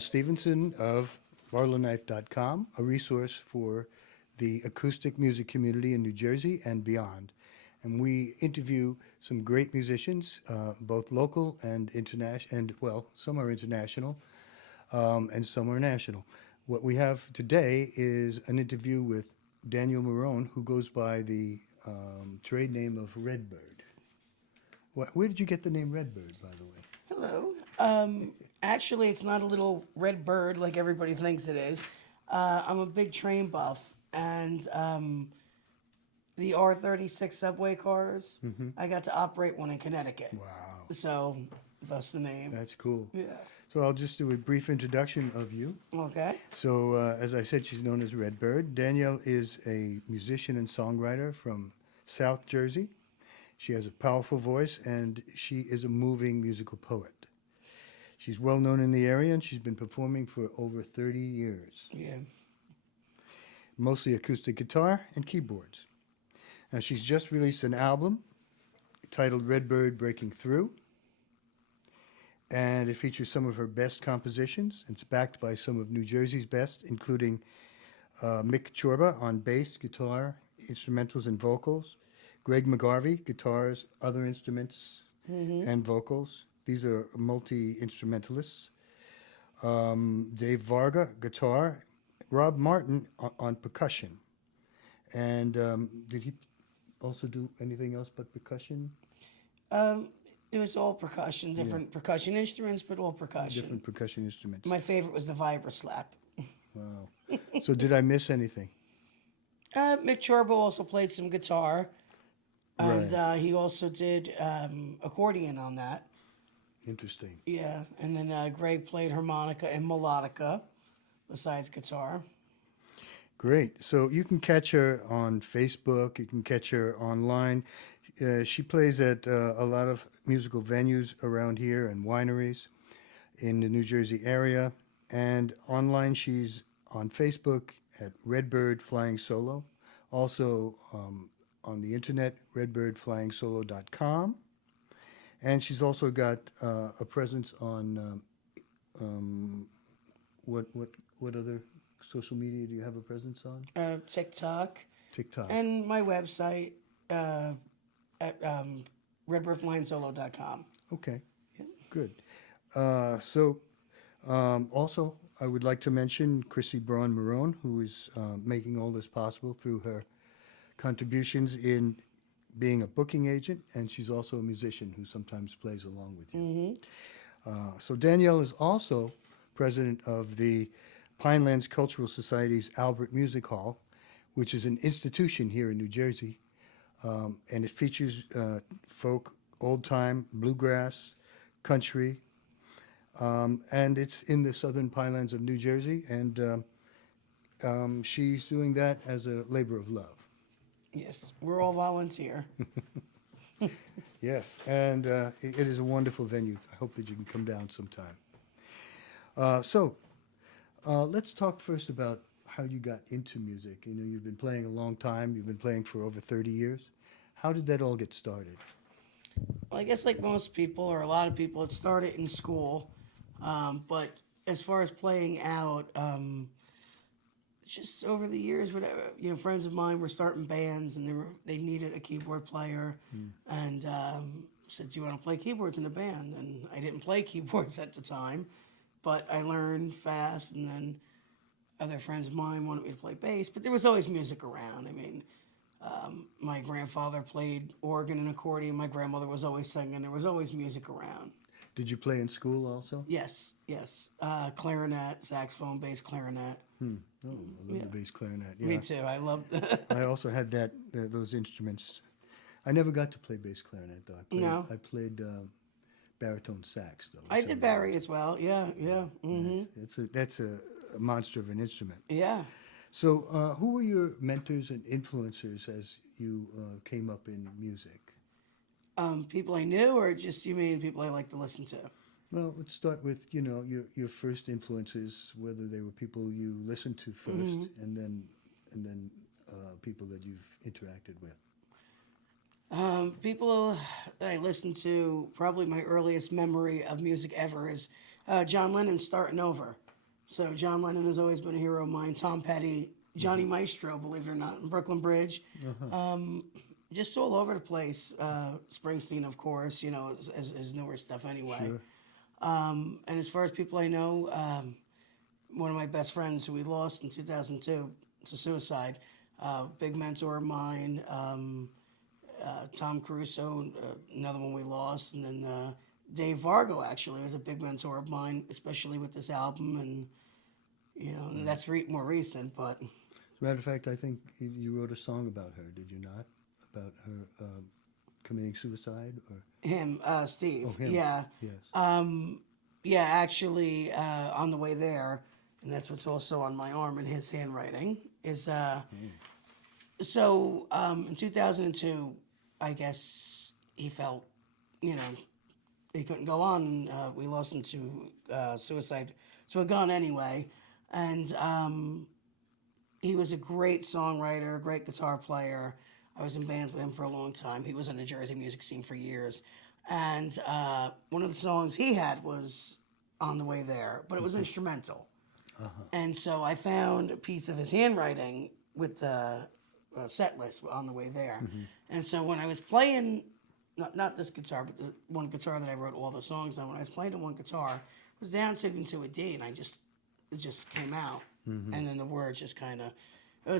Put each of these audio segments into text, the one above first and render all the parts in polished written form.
John Stevenson of barlowknife.com, a resource for the acoustic music community in New Jersey and beyond. And we interview some great musicians, both local and international, and well, some are international and some are national. What we have today is an interview with Danielle Marrone, who goes by the trade name of Redbird. Where did you get the name Redbird, by the way? Hello. Actually, it's not a little red bird like everybody thinks it is. I'm a big train buff, and the R36 subway cars, I got to operate one in Connecticut. Wow. So, that's the name. That's cool. Yeah. So I'll just do a brief introduction of you. Okay. So, as I said, she's known as Redbird. Danielle is a musician and songwriter from South Jersey. She has a powerful voice, and she is a moving musical poet. She's well known in the area, and she's been performing for over 30 years. Yeah. Mostly acoustic guitar and keyboards. Now, she's just released an album titled Redbird Breaking Through, and it features some of her best compositions. It's backed by some of New Jersey's best, including Mick Chorba on bass, guitar, instrumentals, and vocals, Greg McGarvey, guitars, other instruments, and vocals. These are multi-instrumentalists. Dave Varga, guitar, Rob Martin on percussion. And did he also do anything else but percussion? It was all percussion, different percussion instruments, but all percussion. Different percussion instruments. My favorite was the vibra slap. Wow. So did I miss anything? Mick Chorba also played some guitar, and Right. he also did accordion on that. Interesting. Yeah, and then Greg played harmonica and melodica besides guitar. Great. So you can catch her on Facebook. You can catch her online. She plays at a lot of musical venues around here and wineries in the New Jersey area. And online, she's on Facebook at Redbird Flying Solo. Also on the internet, redbirdflyingsolo.com. And she's also got a presence on what other social media do you have a presence on? TikTok. TikTok. And my website at redbirdflyingsolo.com. Okay, Yeah. good. Also, I would like to mention Chrissy Braun Marrone, who is making all this possible through her contributions in being a booking agent, and she's also a musician who sometimes plays along with you. So Danielle is also president of the Pinelands Cultural Society's Albert Music Hall, which is an institution here in New Jersey, and it features folk, old-time, bluegrass, country, and it's in the southern Pinelands of New Jersey, and she's doing that as a labor of love. Yes, we're all volunteer. Yes, and it is a wonderful venue. I hope that you can come down sometime. Let's talk first about how you got into music. You know, you've been playing a long time. You've been playing for over 30 years. How did that all get started? Well, I guess like most people, or a lot of people, it started in school. But as far as playing out, just over the years, whatever, friends of mine were starting bands, and they needed a keyboard player, and said, "Do you want to play keyboards in a band?" And I didn't play keyboards at the time, but I learned fast, and then other friends of mine wanted me to play bass. But there was always music around. I mean, my grandfather played organ and accordion. My grandmother was always singing. There was always music around. Did you play in school also? Yes. Clarinet, saxophone, bass clarinet. Oh, I love the bass clarinet. Yeah. Me too. I love I also had those instruments. I never got to play bass clarinet though. No. I played baritone sax though. I did Barry as well. Yeah. Mm-hmm. That's a monster of an instrument. Yeah. So, who were your mentors and influencers as you came up in music? People I knew, or just you mean people I like to listen to? Well, let's start with your first influences, whether they were people you listened to first, and then people that you've interacted with. People that I listened to, probably my earliest memory of music ever is John Lennon, Starting Over. So John Lennon has always been a hero of mine. Tom Petty, Johnny Maestro, believe it or not, in Brooklyn Bridge. Just all over the place. Springsteen, of course, you know, is newer stuff anyway. Sure. And as far as people I know, one of my best friends who we lost in 2002 to suicide, big mentor of mine, Tom Caruso, another one we lost, and then Dave Vargo actually was a big mentor of mine, especially with this album, and you know, and that's more recent, but. As a matter of fact, I think you wrote a song about her, did you not? About her committing suicide? Or Him, Steve. Oh, him. Yeah. Yes. Yeah, actually, on the way there, and that's what's also on my arm in his handwriting, is so in 2002, I guess he felt, you know, he couldn't go on. We lost him to suicide, to a gun anyway, and he was a great songwriter, great guitar player. I was in bands with him for a long time. He was in the Jersey music scene for years. And one of the songs he had was On the Way There, but it was instrumental. And so I found a piece of his handwriting with the set list On the Way There. And so when I was playing, not this guitar, but the one guitar that I wrote all the songs on, when I was playing the one guitar, it was down to a D, and it just came out. And then the words just kind of, it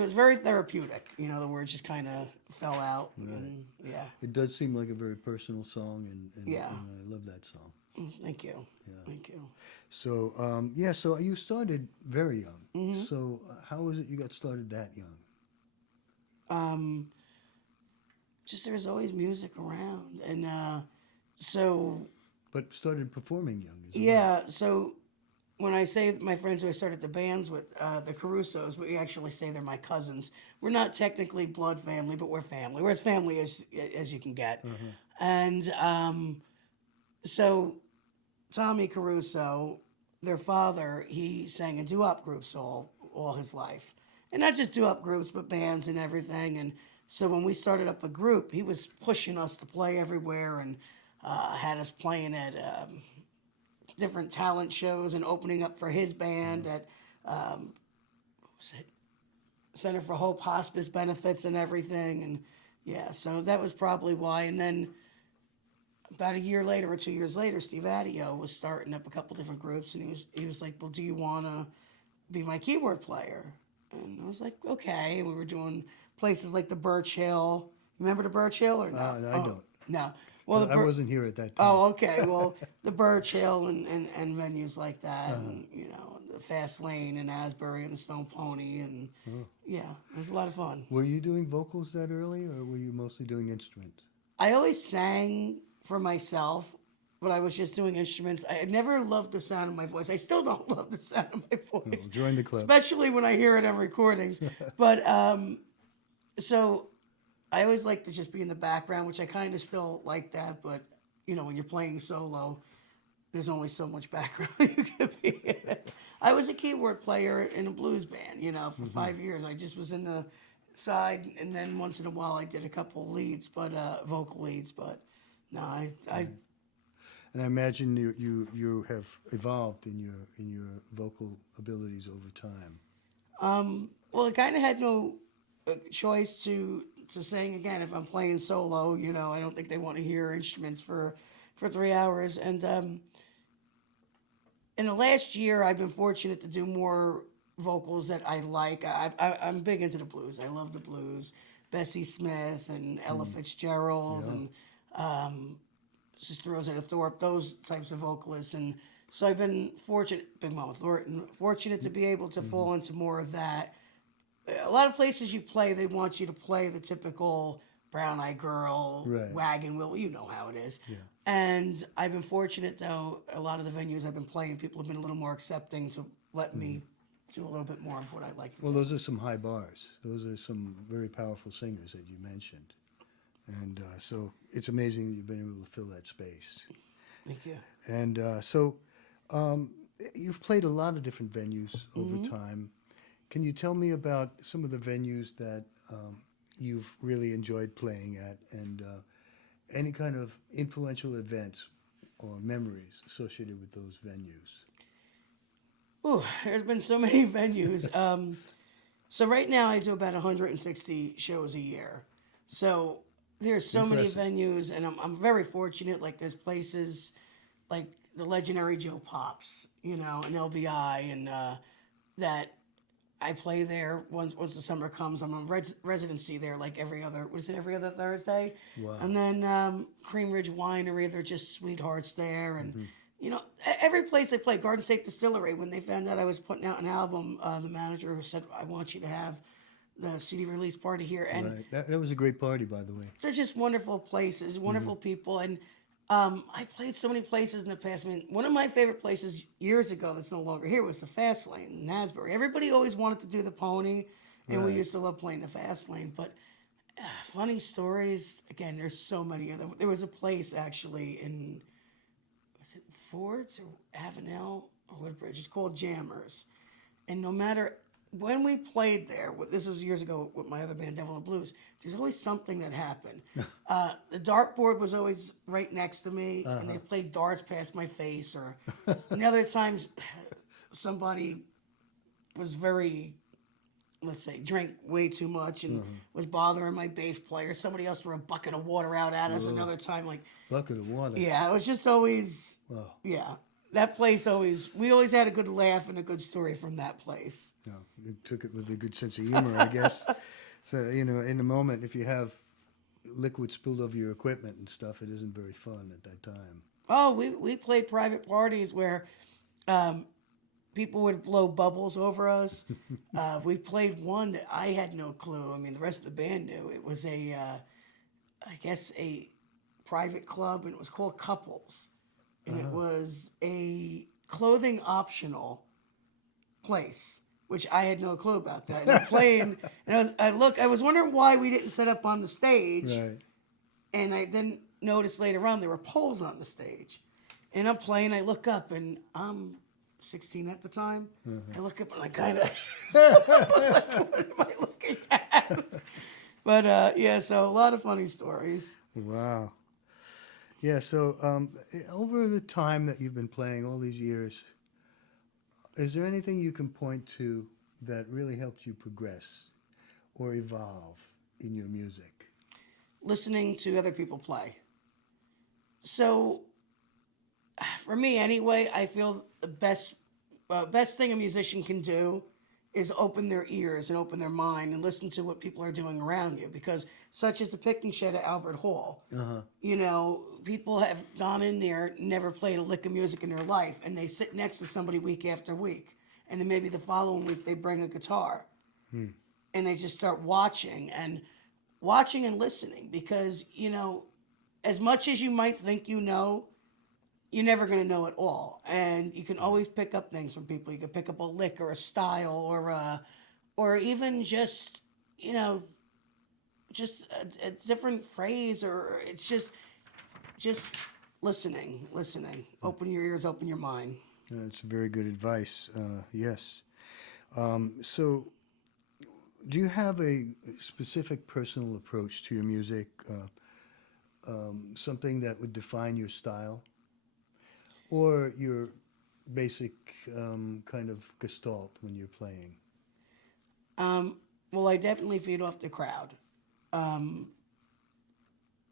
was very therapeutic. You know, the words just kind of fell out. Right. And, yeah. It does seem like a very personal song, and Yeah. and I love that song. Thank you. Yeah. Thank you. So, so you started very young. So how was it you got started that young? Just there was always music around. And so, But started performing young as well. yeah, so when I say my friends who I started the bands with, the Carusos, we actually say they're my cousins. We're not technically blood family, but we're family. We're as family as you can get. And so Tommy Caruso, their father, he sang in doo-wop groups all his life. And not just doo-wop groups, but bands and everything. And so when we started up a group, he was pushing us to play everywhere and had us playing at different talent shows and opening up for his band at what was it? Center for Hope Hospice benefits and everything. And yeah, so that was probably why. And then about a year later or 2 years later, Steve Adio was starting up a couple different groups, and he was like, well, do you want to be my keyboard player? And I was like, okay. And we were doing places like the Birch Hill. Remember the Birch Hill or no? I don't. No. Well, I wasn't here at that time. Oh, okay. Well, the Birch Hill and venues like that, and you know, the Fast Lane in Asbury and the Stone Pony, and yeah, it was a lot of fun. Were you doing vocals that early, or were you mostly doing instruments? I always sang for myself, but I was just doing instruments. I never loved the sound of my voice. I still don't love the sound of my voice. Oh, join the club. Especially when I hear it on recordings. But so I always like to just be in the background, which I kind of still like that. But you know, when you're playing solo, there's only so much background you can be in. I was a keyboard player in a blues band, you know, for 5 years. I just was in the side, and then once in a while I did a couple leads, but vocal leads. But no, I And I imagine you have evolved in your vocal abilities over time. well, I kind of had no choice to sing again. If I'm playing solo, you know, I don't think they want to hear instruments for 3 hours. And in the last year, I've been fortunate to do more vocals that I like. I'm big into the blues. I love the blues. Bessie Smith and Ella Fitzgerald and Sister Rosetta Thorpe, those types of vocalists. And so I've been fortunate, Big Mama Thornton, fortunate to be able to fall into more of that. A lot of places you play, they want you to play the typical brown eyed girl, Right. wagon wheel. You know how it is. Yeah. And I've been fortunate, though, a lot of the venues I've been playing, people have been a little more accepting to let me do a little bit more of what I like to Well, do. those are some high bars. Those are some very powerful singers that you mentioned. And so it's amazing that you've been able to fill that space. Thank you. And you've played a lot of different venues over time. Can you tell me about some of the venues that you've really enjoyed playing at, and any kind of influential events or memories associated with those venues? Ooh, there's been so many venues. So right now I do about 160 shows a year. So there's so many Impressive. venues, and I'm very fortunate. Like there's places like the legendary Joe Pops, you know, and LBI, and that I play there once the summer comes. I'm on residency there like every other Thursday. Wow. And then Cream Ridge Winery, they're just sweethearts there. And, you know, every place I play, Garden State Distillery, when they found out I was putting out an album, the manager said, I want you to have the CD release party here. And Right. That was a great party, by the way. they're just wonderful places, wonderful people. And I played so many places in the past. I mean, one of my favorite places years ago that's no longer here was the Fast Lane in Asbury. Everybody always wanted to do the Pony, and we Right. used to love playing the Fast Lane. But funny stories, again, there's so many of them. There was a place actually in, was it Ford's or Avenel or Woodbridge? It's called Jammers. And no matter when we played there, this was years ago with my other band, Devil and Blues, there's always something that happened. The dartboard was always right next to me, and they played darts past my face. Or and other times, somebody was very, let's say, drank way too much and was bothering my bass player. Somebody else threw a bucket of water out at us. Another time, like, Bucket of water. yeah, it was just always, Wow. yeah. That place we always had a good laugh and a good story from that place. No, you took it with a good sense of humor, I guess. So, you know, in the moment, if you have liquid spilled over your equipment and stuff, it isn't very fun at that time. Oh, we played private parties where people would blow bubbles over us. We played one that I had no clue. I mean, the rest of the band knew. It was I guess, a private club, and it was called Couples. And it was a clothing optional place, which I had no clue about that. And I'm playing, and I was wondering why we didn't set up on the stage. Right. And I then noticed later on there were poles on the stage. And I'm playing, I look up, and I'm 16 at the time. I look up and I kind of, what am I looking at? But yeah, so a lot of funny stories. Wow. Yeah, so over the time that you've been playing, all these years, is there anything you can point to that really helped you progress or evolve in your music? Listening to other people play. So, for me anyway, I feel the best thing a musician can do is open their ears and open their mind and listen to what people are doing around you. Because such as the picnic shed at Albert Hall, you know, people have gone in there, never played a lick of music in their life, and they sit next to somebody week after week. And then maybe the following week they bring a guitar. And they just start watching and listening. Because, you know, as much as you might think you know, you're never going to know it all. And you can always pick up things from people. You can pick up a lick or a style or even just, you know, just a different phrase, or it's just listening. Open your ears, open your mind. That's very good advice, yes. So do you have a specific personal approach to your music, something that would define your style? Or your basic kind of gestalt when you're playing? Well, I definitely feed off the crowd.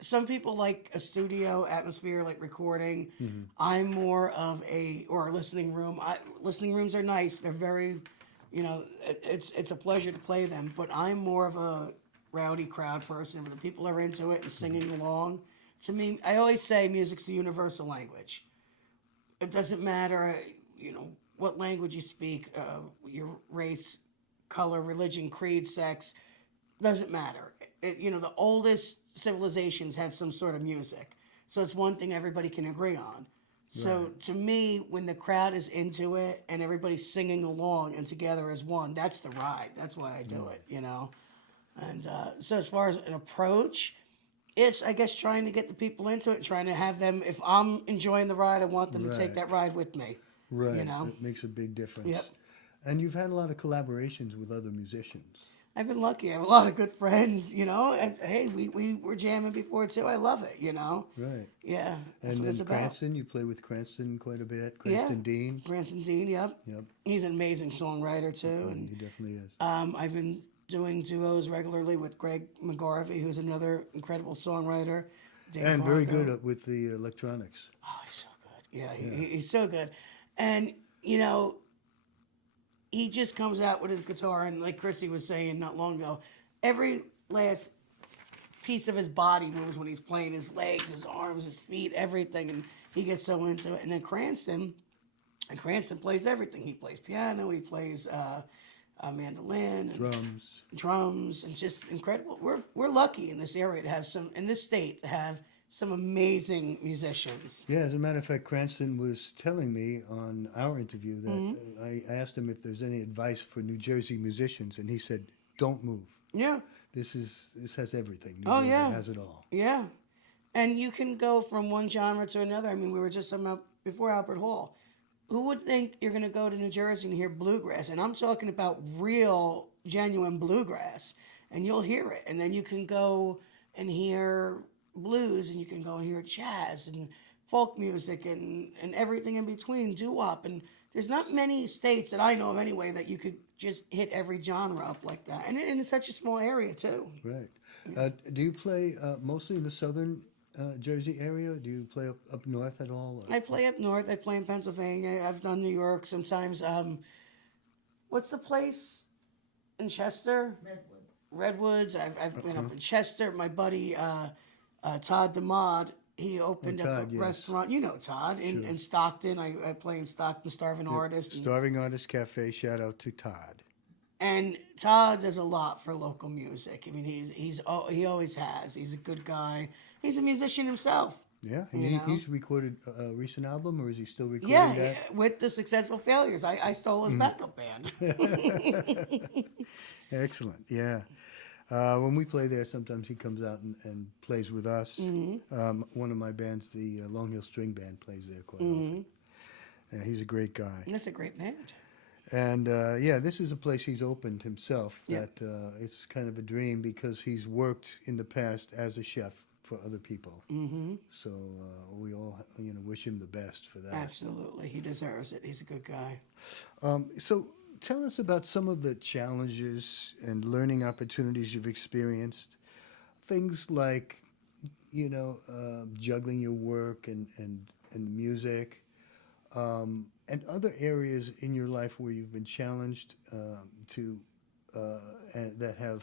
Some people like a studio atmosphere, like recording. I'm more of a listening room. Listening rooms are nice. They're very, you know, it's a pleasure to play them. But I'm more of a rowdy crowd person. When the people are into it and singing along, to me, I always say music's the universal language. It doesn't matter, you know, what language you speak, your race, color, religion, creed, sex, doesn't matter. You know, the oldest civilizations had some sort of music. So it's one thing everybody can agree on. So to me, when the crowd is into it and everybody's singing along and together as one, that's the ride. That's why I do it, you know. And so as far as an approach, it's, I guess, trying to get the people into it and trying to have them, if I'm enjoying the ride, I want them to take that ride with me. Right, You know? it makes a big difference. Yep. And you've had a lot of collaborations with other musicians. I've been lucky. I have a lot of good friends, you know. And hey, we were jamming before too. I love it, you know. Right. Yeah, that's And what it's then about. Cranston, you play with Cranston quite a bit. Yeah, Cranston Dean. Branson Dean. Yep, Yep. he's an amazing songwriter too. And He definitely is. I've been doing duos regularly with Greg McGarvey, who's another incredible songwriter. Dave And very Fargo. good with the electronics. Oh, he's so good. Yeah, he's so good. And, you know, he just comes out with his guitar, and like Chrissy was saying not long ago, every last piece of his body moves when he's playing, his legs, his arms, his feet, everything, and he gets so into it. And then Cranston plays everything. He plays piano, he plays mandolin, and drums, and just incredible. We're lucky in this area to have in this state to have some amazing musicians. Yeah, as a matter of fact, Cranston was telling me on our interview that Mm-hmm. I asked him if there's any advice for New Jersey musicians, and he said, "Don't move. Yeah. This has everything. New Oh, Jersey yeah. has it all." Yeah. And you can go from one genre to another. I mean, we were just talking about before Albert Hall. Who would think you're going to go to New Jersey and hear bluegrass? And I'm talking about real, genuine bluegrass. And you'll hear it. And then you can go and hear blues, and you can go and hear jazz and folk music and everything in between, doo-wop. And there's not many states that I know of anyway that you could just hit every genre up like that. And it's such a small area, too. Right. Do you play mostly in the southern Jersey area? Do you play up north at all? I play up north. I play in Pennsylvania. I've done New York sometimes. What's the place in Chester? Redwoods. I've been up in Chester. My buddy Todd DeMod, he opened up Todd, a yes. restaurant. You know Todd in Stockton. I play in Stockton, Starving Artist. Starving Artist Cafe. Shout out to Todd. And Todd does a lot for local music. I mean, he always has. He's a good guy. He's a musician himself. Yeah, and You know? he's recorded a recent album, or is he still recording Yeah, that? with the Successful Failures. I stole his backup band. Excellent, yeah. When we play there, sometimes he comes out and plays with us. One of my bands, the Long Hill String Band, plays there quite often. Yeah, he's a great guy. That's a great band. And yeah, this is a place he's opened himself. Yep. That it's kind of a dream because he's worked in the past as a chef for other people. Mm-hmm. So we all, wish him the best for that. Absolutely. He deserves it. He's a good guy. So tell us about some of the challenges and learning opportunities you've experienced. Things like, juggling your work and music. And other areas in your life where you've been challenged and that have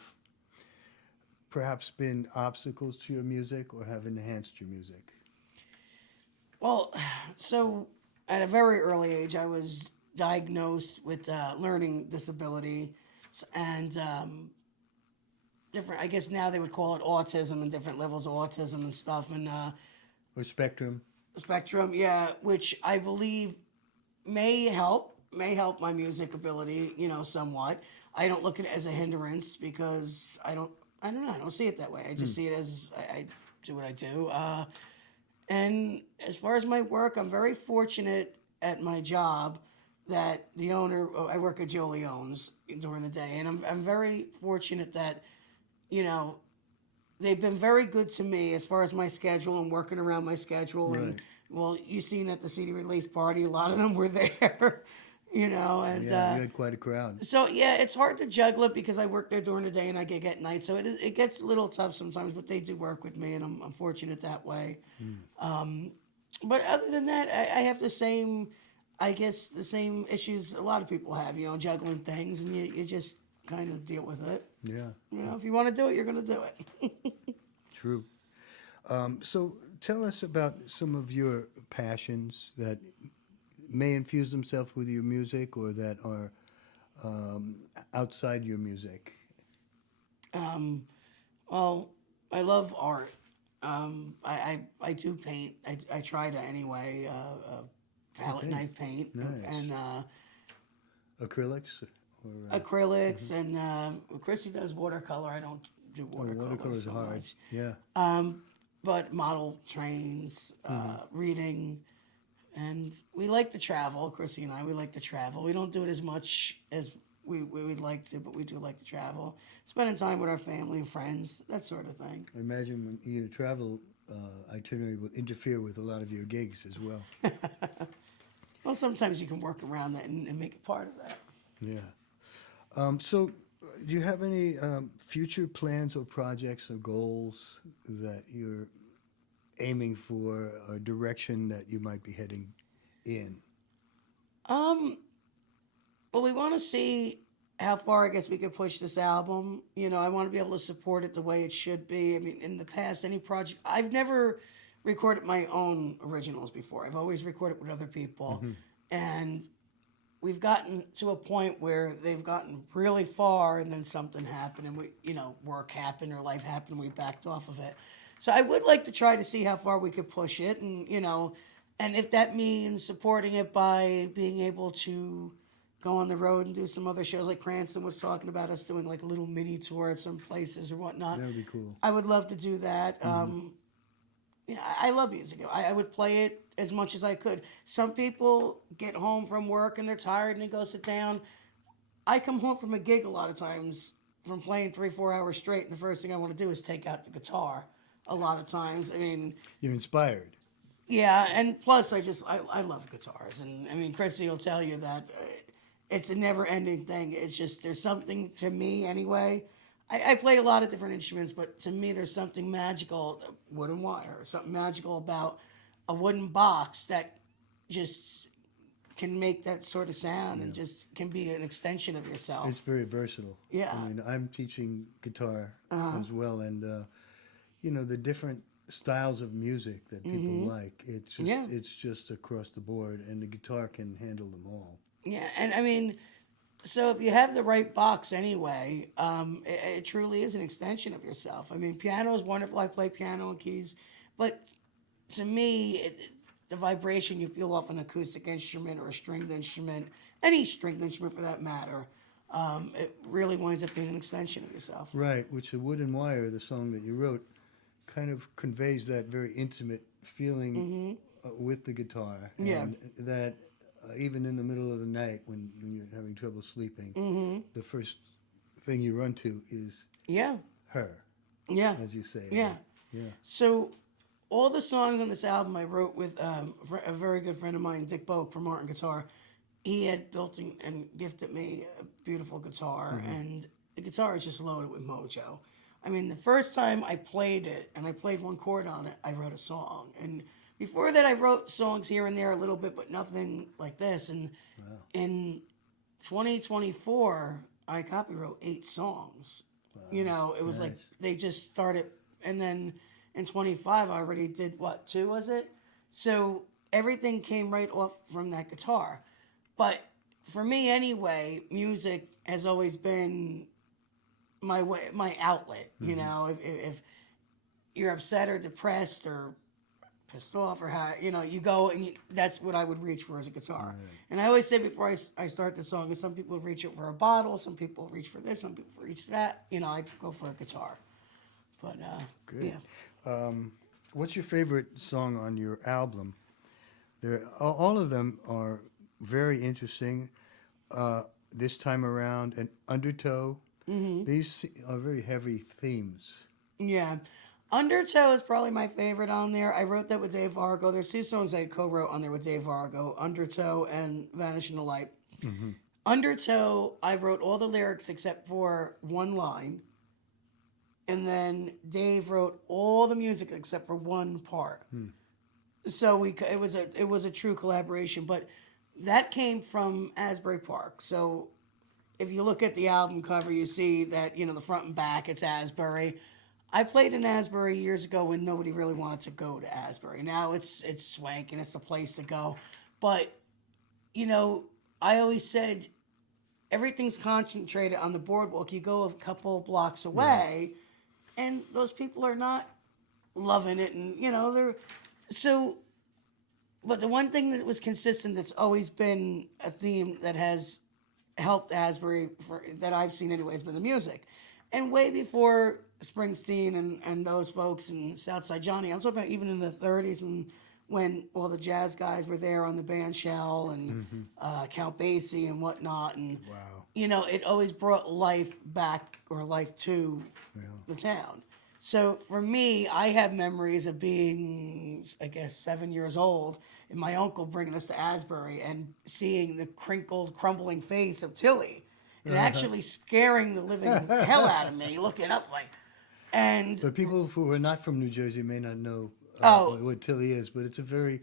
perhaps been obstacles to your music or have enhanced your music? Well, so at a very early age, I was diagnosed with learning disability and different, I guess now they would call it autism and different levels of autism and stuff. And Or spectrum? spectrum, yeah, which I believe may help my music ability, somewhat. I don't look at it as a hindrance because I don't know, I don't see it that way. I just see it as I do what I do. And as far as my work, I'm very fortunate at my job that the owner, I work at Joe Leone's during the day, and I'm very fortunate that, they've been very good to me as far as my schedule and working around my schedule. Right. And, well, you seen at the CD release party, a lot of them were there, and Yeah, you had quite a crowd. so yeah, it's hard to juggle it because I work there during the day and I gig at night. So it gets a little tough sometimes, but they do work with me, and I'm fortunate that way. But other than that, I have the same issues a lot of people have. Juggling things, and you just kind of deal with it. Yeah, If you want to do it, you're going to do it. true. So tell us about some of your passions that may infuse themselves with your music or that are outside your music. Well, I love art. I do paint. I try to anyway. Palette knife paint Nice. and Acrylics? Or, acrylics and Chrissy does watercolor. I don't do watercolor watercolor's so hard. much. Yeah. But model trains, reading, and we like to travel. Chrissy and I, we like to travel. We don't do it as much as we'd like to, but we do like to travel, spending time with our family and friends, that sort of thing. I imagine when your travel itinerary will interfere with a lot of your gigs as well. Well, sometimes you can work around that and make it part of that. Yeah. So, do you have any future plans or projects or goals that you're aiming for, a direction that you might be heading in? Well, we want to see how far I guess we could push this album. You know, I want to be able to support it the way it should be. I mean, in the past, any project, I've never recorded my own originals before. I've always recorded with other people. And we've gotten to a point where they've gotten really far and then something happened and work happened or life happened and we backed off of it. So I would like to try to see how far we could push it and, and if that means supporting it by being able to go on the road and do some other shows like Cranston was talking about us doing like a little mini tour at some places or whatnot. That would be cool. I would love to do that. I love music. I would play it as much as I could. Some people get home from work and they're tired and they go sit down. I come home from a gig a lot of times from playing 3-4 hours straight, and the first thing I want to do is take out the guitar a lot of times. I mean, You're inspired. yeah, and plus I love guitars. And I mean, Chrissy will tell you that it's a never-ending thing. It's just, there's something to me anyway. I play a lot of different instruments, but to me there's something magical, wooden wire, something magical about a wooden box that just can make that sort of sound and just can be an extension of yourself. It's very versatile. Yeah. I mean, I'm teaching guitar as well, and the different styles of music that people like. It's just across the board, and the guitar can handle them all. Yeah, and I mean, so if you have the right box anyway, it truly is an extension of yourself. I mean, piano is wonderful. I play piano and keys, but to me, the vibration you feel off an acoustic instrument or a stringed instrument, any stringed instrument for that matter, it really winds up being an extension of yourself. Right, which the Wooden Wire, the song that you wrote, kind of conveys that very intimate feeling with the guitar. Yeah. And that even in the middle of the night when you're having trouble sleeping, the first thing you run to is her, as you say. Yeah. Yeah. So all the songs on this album I wrote with a very good friend of mine, Dick Boak from Martin Guitar. He had built and gifted me a beautiful guitar, and the guitar is just loaded with mojo. I mean, the first time I played it, and I played one chord on it, I wrote a song. And before that, I wrote songs here and there a little bit, but nothing like this. And in 2024, I copywrote 8 songs. Wow. It was like they just started, and then in 25, I already did, 2 was it? So everything came right off from that guitar. But for me anyway, music has always been my way, my outlet. If you're upset or depressed or pissed off or how, you go and that's what I would reach for as a guitar. Right. And I always say before I start the song, some people reach it for a bottle, some people reach for this, some people reach for that. I go for a guitar. But good. Yeah. What's your favorite song on your album? All of them are very interesting. This Time Around and Undertow. These are very heavy themes. Yeah. Undertow is probably my favorite on there. I wrote that with Dave Vargo. There's 2 songs I co-wrote on there with Dave Vargo, Undertow and Vanish in the Light. Undertow, I wrote all the lyrics except for one line. And then Dave wrote all the music except for one part. So it was a true collaboration. But that came from Asbury Park. So if you look at the album cover, you see that, the front and back, it's Asbury. I played in Asbury years ago when nobody really wanted to go to Asbury. Now it's swank and it's the place to go. But, I always said everything's concentrated on the boardwalk. You go a couple blocks away, and those people are not loving it. And, they're... So, but the one thing that was consistent that's always been a theme that has helped Asbury, that I've seen anyway, has been the music. And way before Springsteen and those folks and Southside Johnny, I'm talking about even in the 30s and when all the jazz guys were there on the band shell and Count Basie and whatnot. And, Wow. it always brought life back or life to the town. So for me, I have memories of being, I guess, 7 years old, and my uncle bringing us to Asbury and seeing the crinkled, crumbling face of Tilly, and actually scaring the living hell out of me, looking up like, and But people who are not from New Jersey may not know what Tilly is, but it's a very,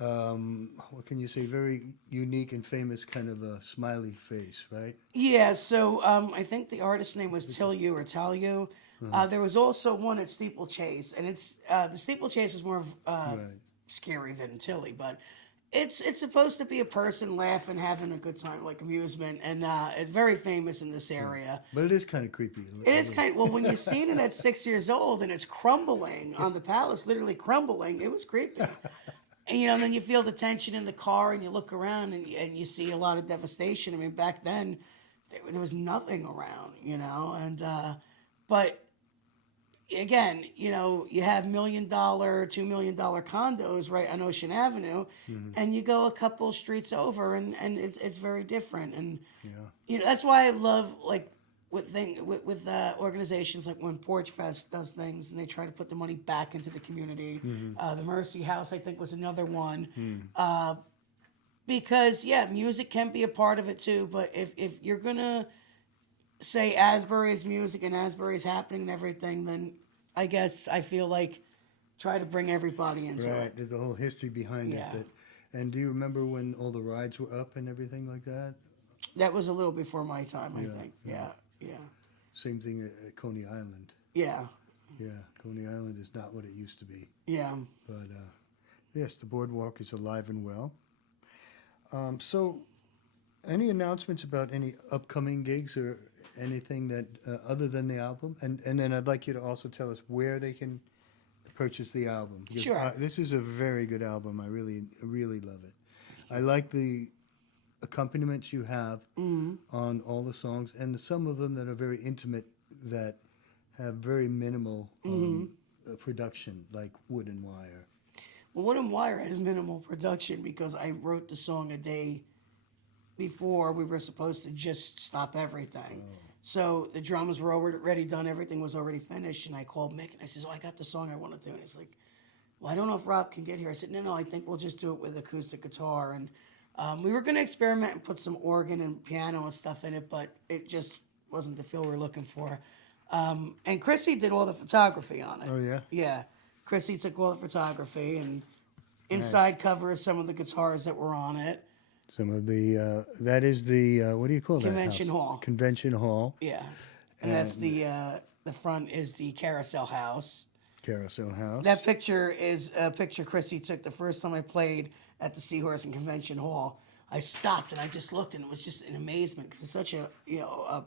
what can you say, very unique and famous kind of a smiley face, right? yeah. So I think the artist's name was Tilly or Talu. There was also one at Steeplechase, and it's the Steeplechase is more scary than Tilly, but it's supposed to be a person laughing, having a good time, like amusement, and it's very famous in this area. But it is kind of creepy. It is kind of, well, when you've seen it at 6 years old and it's crumbling on the palace, literally crumbling, it was creepy. And then you feel the tension in the car and you look around and you see a lot of devastation. I mean, back then there was nothing around, but again, you have $1 million, $2 million condos right on Ocean Avenue, and you go a couple streets over, and it's very different. And that's why I love with organizations like when Porch Fest does things and they try to put the money back into the community. The Mercy House, I think, was another one. Because music can be a part of it too, but if you're gonna say Asbury's music and Asbury's happening and everything, then I guess I feel like try to bring everybody into Right, it. there's a whole history behind it. And do you remember when all the rides were up and everything like that? That was a little before my time, I think. Yeah. Same thing at Coney Island. Yeah. Yeah, Coney Island is not what it used to be. Yeah. But yes, the boardwalk is alive and well. So, any announcements about any upcoming gigs or anything that other than the album? And then I'd like you to also tell us where they can purchase the album. Because, Sure. this is a very good album. I really love it. I like the accompaniments you have on all the songs, and some of them that are very intimate that have very minimal production, like Wood and Wire. Well, Wood and Wire has minimal production because I wrote the song a day before we were supposed to just stop everything. So the drums were already done, everything was already finished, and I called Mick and I said, I got the song I want to do. And he's like, well, I don't know if Rob can get here. I said, no, I think we'll just do it with acoustic guitar. And we were going to experiment and put some organ and piano and stuff in it, but it just wasn't the feel we were looking for. And Chrissy did all the photography on it. Oh, yeah? Yeah. Chrissy took all the photography and inside covers some of the guitars that were on it. Some of the, that is the, what do you call that Convention house? hall. Convention hall. Yeah. And that's the front is the Carousel House. Carousel House. That picture is a picture Chrissy took the first time I played at the Seahorse and Convention Hall. I stopped and I just looked and it was just in amazement because it's such a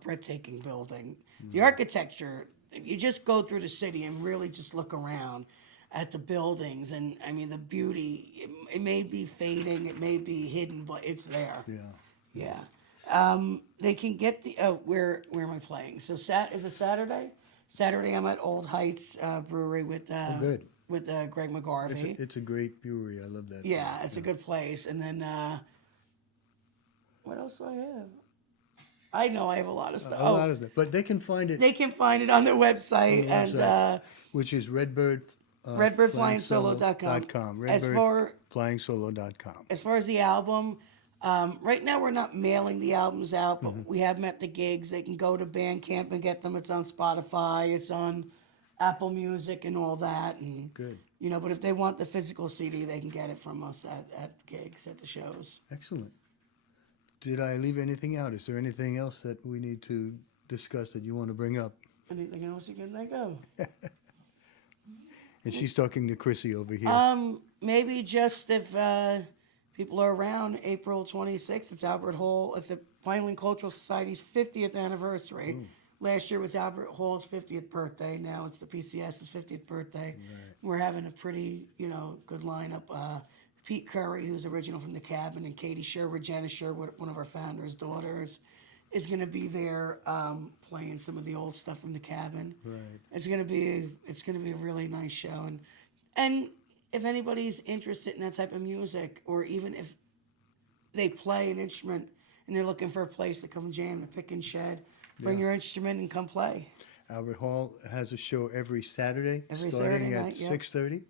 breathtaking building. The architecture, you just go through the city and really just look around at the buildings, and I mean the beauty. It may be fading, it may be hidden, but it's there. Yeah. Yeah. They can get the where am I playing? So is it Saturday? Saturday I'm at Old Heights Brewery with good. with Greg McGarvey. It's a great brewery. I love that. Yeah, it's a good place. And then what else do I have? I know I have a lot of stuff. A lot of stuff. But they can find it. They can find it on their website, and which is Redbird. RedbirdFlyingSolo.com. RedbirdFlyingSolo.com. As far as the album, right now we're not mailing the albums out, but we have them at the gigs. They can go to Bandcamp and get them. It's on Spotify. It's on Apple Music and all that. And Good. but if they want the physical CD, they can get it from us at gigs, at the shows. Excellent. Did I leave anything out? Is there anything else that we need to discuss that you want to bring up? Anything else you can think of? And she's talking to Chrissy over here. Maybe just if people are around, April 26th, it's Albert Hall. It's the Pineland Cultural Society's 50th anniversary. Ooh. Last year was Albert Hall's 50th birthday. Now it's the PCS's 50th birthday. Right. We're having a pretty, good lineup. Pete Curry, who's original from the Cabin, and Katie Sherwood, Janice Sherwood, one of our founders' daughters, is going to be there playing some of the old stuff from the Cabin. Right. It's going to be a really nice show, and if anybody's interested in that type of music, or even if they play an instrument and they're looking for a place to come jam and pick and shed, bring your instrument and come play. Albert Hall has a show every Saturday, Every starting Saturday at night, yep. 6:30.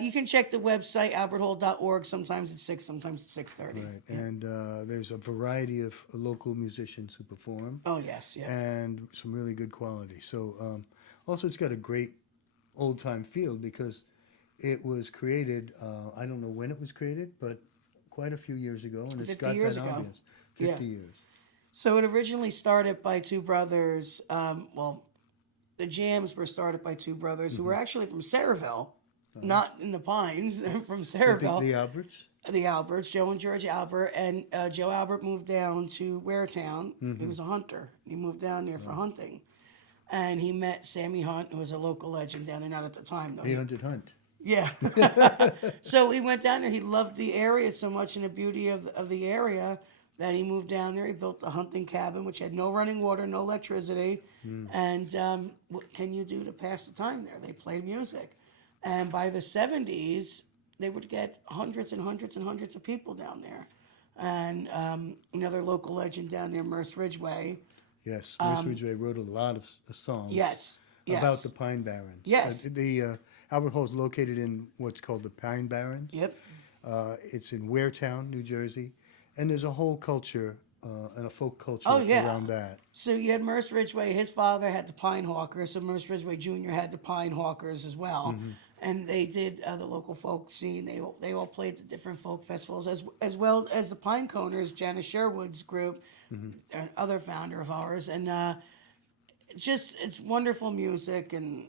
You can check the website, alberthall.org. Sometimes it's 6, sometimes it's 6:30. Right, and there's a variety of local musicians who perform, Oh, yes, yeah. and some really good quality. So, also, it's got a great old-time feel because it was created, I don't know when it was created, but quite a few years ago, and it's 50 got years that ago. ambience. 50 Yeah. years. So it originally started by two brothers. The jams were started by two brothers who were actually from Saraville, not in the Pines, from Saraville. The Alberts? The Alberts, Joe and George Albert, and Joe Albert moved down to Waretown. He was a hunter. He moved down there for hunting. And he met Sammy Hunt, who was a local legend down there, not at the time, though. He hunted Hunt. Yeah. So he went down there. He loved the area so much and the beauty of the area that he moved down there. He built a hunting cabin, which had no running water, no electricity. And what can you do to pass the time there? They played music. And by the 70s, they would get hundreds and hundreds and hundreds of people down there. And another local legend down there, Merce Ridgway. Yes, Merce Ridgway wrote a lot of songs. Yes. About the Pine Barrens. Yes. The Albert Hall is located in what's called the Pine Barrens. Yep. It's in Waretown, New Jersey, and there's a whole culture and a folk culture Oh, yeah. around that. So you had Merce Ridgway. His father had the Pine Hawkers, so Merce Ridgway Jr. had the Pine Hawkers as well. And they did the local folk scene. They all played the different folk festivals, as well as the Pine Coners, Janice Sherwood's group, another founder of ours. And it's wonderful music, and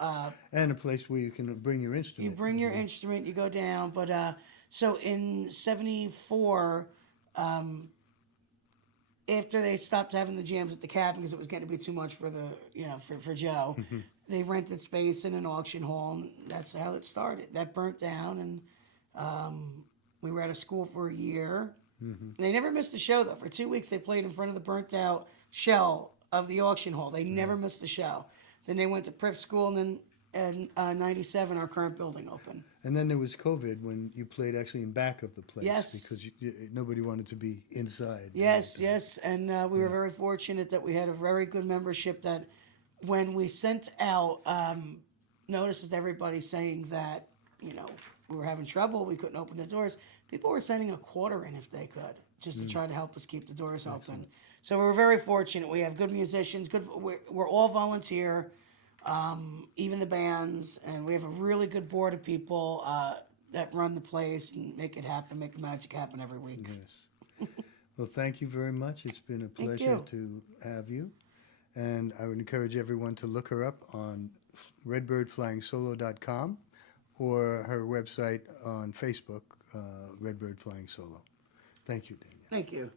And a place where you can bring your instrument. you bring your instrument, you go down. But so in '74. After they stopped having the jams at the cabin because it was getting to be too much for for Joe, they rented space in an auction hall, and that's how it started. That burnt down, and we were out of school for a year. They never missed a show, though. For 2 weeks, they played in front of the burnt-out shell of the auction hall. They never missed a show. Then they went to Priff School, and then in '97, our current building opened. And then there was COVID when you played actually in back of the place. Yes. Because nobody wanted to be inside. Yes, yes, and we were very fortunate that we had a very good membership. That when we sent out notices to everybody saying that we were having trouble, we couldn't open the doors. People were sending a quarter in if they could, just to try to help us keep the doors open. So we were very fortunate. We have good musicians. We're all volunteer, even the bands, and we have a really good board of people that run the place and make it happen, make the magic happen every week. Yes. Well, thank you very much. It's been a pleasure to have you. And I would encourage everyone to look her up on redbirdflyingsolo.com or her website on Facebook, Redbird Flying Solo. Thank you, Danielle. Thank you.